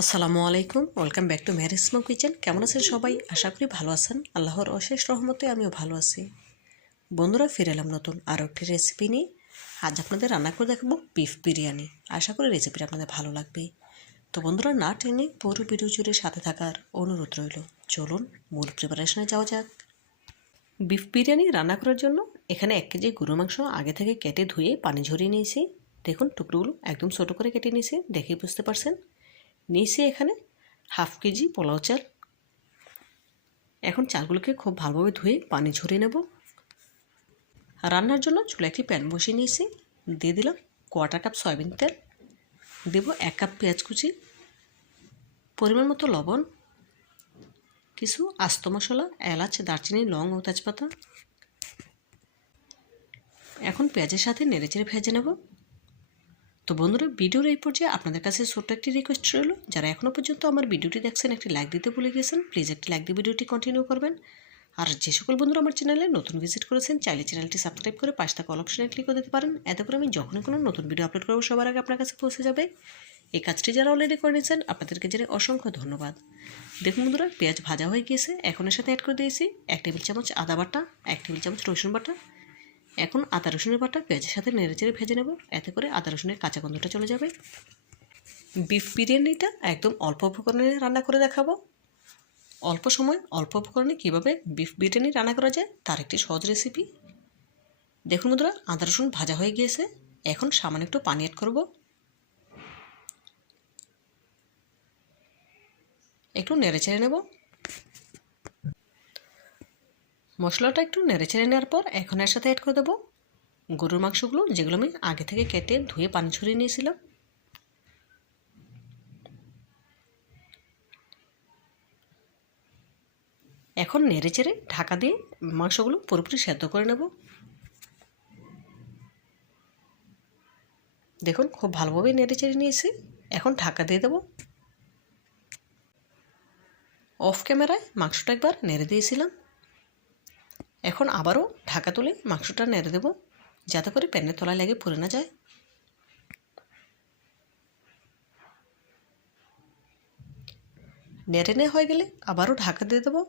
আসসালামু আলাইকুম, welcome back to marriage kitchen. কেমন আছেন সবাই? আশা করি ভালো আছেন। আল্লাহর অশেষ রহমতে আমিও ভালো আছি। বন্ধুরা, ফিরে এলাম নতুন আরও একটি রেসিপি নিয়ে। আজ আপনাদের রান্না করে দেখাবো বিফ বিরিয়ানি। আশা করি রেসিপিটা আপনাদের ভালো লাগবে। তো বন্ধুরা, না টেনে পুরো ভিডিও জুড়ে সাথে থাকার অনুরোধ রইল। চলুন মূল প্রিপারেশনে যাওয়া যাক। বিফ বিরিয়ানি রান্না করার জন্য এখানে এক কেজি গরু মাংস আগে থেকে কেটে ধুয়ে পানি ঝরিয়ে নিয়েছি। দেখুন টুকরোগুলো একদম ছোটো করে কেটে নিয়েছি, দেখেই বুঝতে পারছেন। নিয়েছি এখানে হাফ কেজি পোলাও চাল। এখন চালগুলোকে খুব ভালোভাবে ধুয়ে পানি ঝরিয়ে নেব। রান্নার জন্য চুলে একটি প্যান বসিয়ে নিয়েছি। দিয়ে দিলাম কোয়াটার কাপ সয়াবিন তেল। দেব এক কাপ পেঁয়াজ কুচি, পরিমাণ মতো লবণ, কিছু আস্ত মশলা, এলাচ, দারচিনি, লং ও তেজপাতা। এখন পেঁয়াজের সাথে নেড়েচেড়ে ভেজে নেব। তো বন্ধুরা, ভিডিওর এই পর্যায়ে আপনাদের কাছে ছোট্ট একটি রিকোয়েস্ট রইল। যারা এখনও পর্যন্ত আমার ভিডিওটি দেখছেন, একটি লাইক দিতে ভুলে গেছেন প্লিজ একটি লাইক দিয়ে ভিডিওটি কন্টিনিউ করবেন। আর যে সকল বন্ধুরা আমার চ্যানেলে নতুন ভিজিট করেছেন, চাইলে চ্যানেলটি সাবস্ক্রাইব করে পাঁচ থাকা অপশনে ক্লিক করে দিতে পারেন। এতে করে আমি যখনই কোনো নতুন ভিডিও আপলোড করব, সবার আগে আপনার কাছে পৌঁছে যাবে। এই কাজটি যারা অলরেডি করে নিয়েছেন, আপনাদেরকে জেনে অসংখ্য ধন্যবাদ। দেখুন বন্ধুরা, পেঁয়াজ ভাজা হয়ে গিয়েছে, এখন এর সাথে অ্যাড করে দিয়েছি এক টেবিল চামচ আদা বাটা, এক টেবিল চামচ রসুন বাটা এখন আদা রসুনের বাটা পেঁয়াজের সাথে নেড়েচেড়ে ভেজে নেব। এতে করে আদা রসুনের কাঁচা গন্ধটা চলে যাবে। বিফ বিরিয়ানিটা একদম অল্প উপকরণে রান্না করে দেখাবো। অল্প সময় অল্প উপকরণে কীভাবে বিফ বিরিয়ানি রান্না করা যায় তার একটি সহজ রেসিপি। দেখুন বন্ধুরা, আদা রসুন ভাজা হয়ে গিয়েছে। এখন সামান্য একটু পানি অ্যাড করব। একটু নেড়ে চেড়ে নেব। মশলাটা একটু নেড়ে ছেড়ে নেওয়ার পর এখন এর সাথে অ্যাড করে দেবো। গরুর মাংসগুলো, যেগুলো আমি আগে থেকে কেটে ধুয়ে পানি ছড়িয়ে নিয়েছিলাম। এখন নেড়ে চেড়ে ঢাকা দিয়ে মাংসগুলো পুরোপুরি সেদ্ধ করে নেব। দেখুন, খুব ভালোভাবে নেড়ে চেড়ে নিয়েছি। এখন ঢাকা দিয়ে দেবো। অফ ক্যামেরায় মাংসটা একবার নেড়ে দিয়েছিলাম। এখন আবারও ঢাকা তুলে মাংসটা নেড়ে দেবো, যাতে করে প্যানের তলায় লেগে পুড়ে না যায়। নেড়ে নেওয়া হয়ে গেলে আবারও ঢাকা দিয়ে দেবো।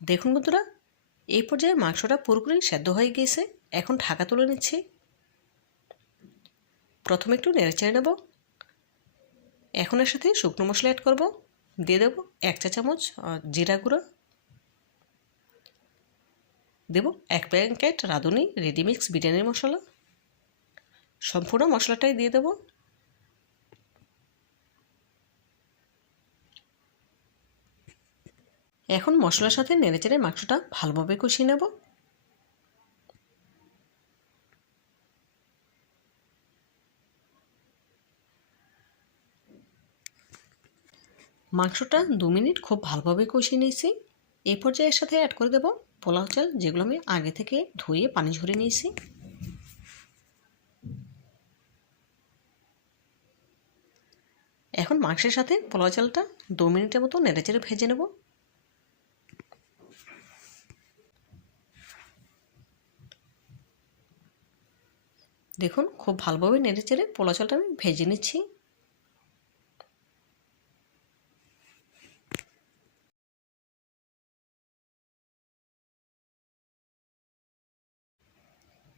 দেখুন বন্ধুরা, এই পর্যায়ে মাংসটা পুরোপুরি সেদ্ধ হয়ে গিয়েছে। এখন ঢাকা তুলে নিচ্ছি। প্রথমে একটু নেড়ে চেড়ে নেব। এখন এর সাথে শুকনো মশলা অ্যাড করব। দিয়ে দেবো এক চা চামচ জিরা গুঁড়ো। দেব এক প্যাকেট রাঁধুনি রেডিমিক্স বিরিয়ানির মশলা। সম্পূর্ণ মশলাটাই দিয়ে দেব। এখন মশলার সাথে নেড়েচেড়ে মাংসটা ভালোভাবে কষিয়ে নেব। মাংসটা দু মিনিট খুব ভালোভাবে কষিয়ে নিয়েছি। এই পর্যায়ে এর সাথে অ্যাড করে দেবো পোলাও চাল, যেগুলো আমি আগে থেকে ধুয়ে পানি ঝরে নিয়েছি। এখন মাংসের সাথে পোলাও চালটা দু মিনিটের মতো নেড়েচেড়ে ভেজে নেব। দেখুন, খুব ভালোভাবে নেড়েচেড়ে পোলাও চালটা আমি ভেজে নিচ্ছি।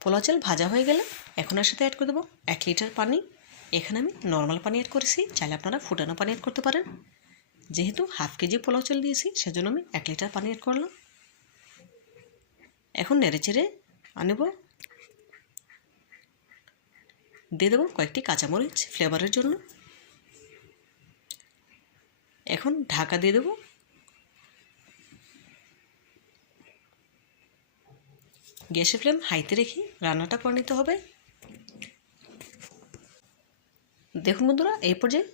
পোলা চাল ভাজা হয়ে গেলে এখন এর সাথে অ্যাড করে দেবো এক লিটার পানি। এখানে আমি নর্মাল পানি অ্যাড করেছি, চাইলে আপনারা ফুটানো পানি অ্যাড করতে পারেন। যেহেতু হাফ কেজি পোলাও দিয়েছি সেজন্য আমি এক লিটার পানি অ্যাড করলাম। এখন নেড়ে চেড়ে আনব। দিয়ে দেবো কয়েকটি কাঁচামরিচ ফ্লেভারের জন্য। এখন ঢাকা দিয়ে দেবো গ্যাসের ফ্লেম হাইতে রেখে রান্নাটা করে নিতে হবে। দেখুন বন্ধুরা, এই পর্যায়ে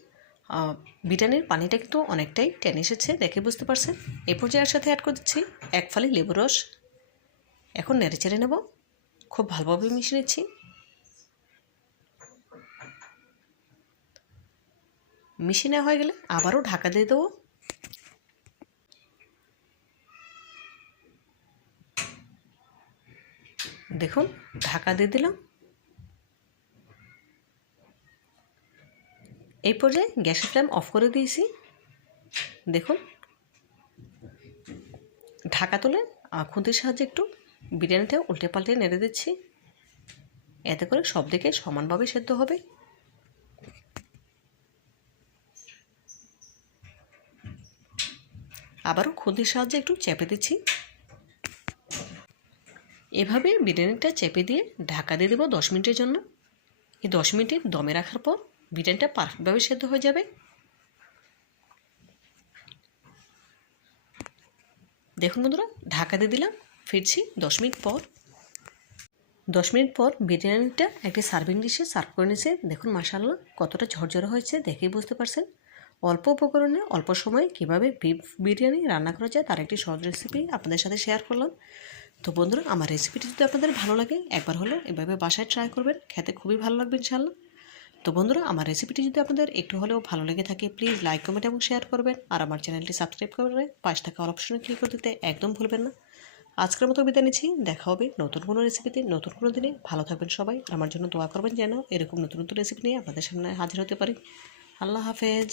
বিটানির পানিটা কিন্তু অনেকটাই টেনে এসেছে, দেখে বুঝতে পারছেন। এই পর্যায়ে এর সাথে অ্যাড করে দিচ্ছি এক ফালি লেবু রস। এখন নেড়ে চেড়ে নেব। খুব ভালোভাবে মিশিয়ে নিচ্ছি। মিশিয়ে নেওয়া হয়ে গেলে আবারও ঢাকা দিয়ে দেবো। দেখুন, ঢাকা দিয়ে দিলাম। এই পর্যায়ে গ্যাসের ফ্লেম অফ করে দিয়েছি। দেখুন, ঢাকা তুলে খুন্তির সাহায্যে একটু বিরিয়ানিটা উল্টে পাল্টে নেড়ে দিচ্ছি। এতে করে সব দিকে সমানভাবে সেদ্ধ হবে। আবারও খুন্তির সাহায্যে একটু চেপে দিচ্ছি। এভাবে বিরিয়ানিটা চেপে দিয়ে ঢাকা দিয়ে দেবো দশ মিনিটের জন্য। এই দশ মিনিটে দমে রাখার পর বিরিয়ানিটা পারফেক্টভাবে সেদ্ধ হয়ে যাবে। দেখুন বন্ধুরা, ঢাকা দিয়ে দিলাম, ফিরছি দশ মিনিট পর। দশ মিনিট পর বিরিয়ানিটা একটি সার্ভিং ডিশে সার্ভ করে নিয়েছে। দেখুন মাসাল্লাহ কতটা ঝরঝরে হয়েছে, দেখেই বুঝতে পারছেন। অল্প উপকরণে, অল্প সময়ে কীভাবে বিরিয়ানি রান্না করা যায় তার একটি সহজ রেসিপি আপনাদের সাথে শেয়ার করলাম। তো বন্ধুরা, আমার রেসিপিটি যদি আপনাদের ভালো লাগে, একবার হলো এভাবে বাসায় ট্রাই করবেন। খেতে খুবই ভালো লাগবে ইনশাল্লাহ তো বন্ধুরা, আমার রেসিপিটি যদি আপনাদের একটু হলেও ভালো লেগে থাকে প্লিজ লাইক কমেন্ট এবং শেয়ার করবেন। আর আমার চ্যানেলটি সাবস্ক্রাইব করে পাশ থাকা অল অপশনে ক্লিক করে দিতে একদম ভুলবেন না। আজকের মতো বিদায় নিচ্ছি। দেখা হবে নতুন কোনো রেসিপিতে নতুন কোনো দিনে। ভালো থাকবেন সবাই। আমার জন্য দোয়া করবেন যেন এরকম নতুন নতুন রেসিপি নিয়ে আপনাদের সামনে হাজির হতে পারি। আল্লাহ হাফেজ।